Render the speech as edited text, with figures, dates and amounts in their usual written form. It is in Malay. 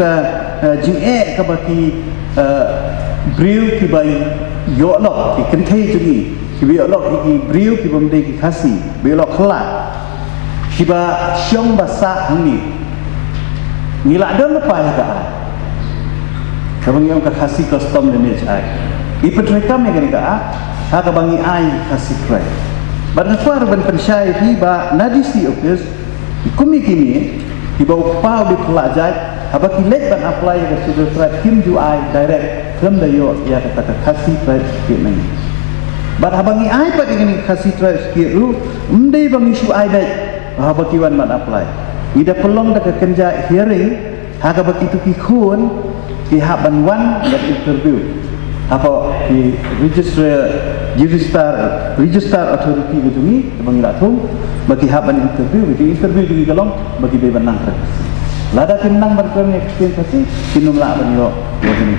ka jing ka baki briu ki bai yo lok ki kan thei jungi ki bi lok ki briu ki bom de ki khasi bi lok khla ki ba syong basa ni ngila don lepa ya ka kabang yang ka khasi custom damage ai ipetreka me ka ha ka bangi ai khasi krai ban far ban pensyai hi ba nadisi okes ikumi kini ki ba upau di pelajai haba ki let ban apply ka sidul tribe kim ju ai direct kem da yo ya kata khasi tribe sikit nang ban habangi ai pa kini khasi tribe sikit ru mdei bangi su ai dai haba ki wan ban apply ida pelong da ka kenja hearing ha ka baki tu ki khun ki ha ban wan da interview apa ki register authority ke jungi bangi la thum bagi ha ban interview jungi kalong bagi be ban nang lada tin nang ban kerne experience kasi kinum la ban yo ni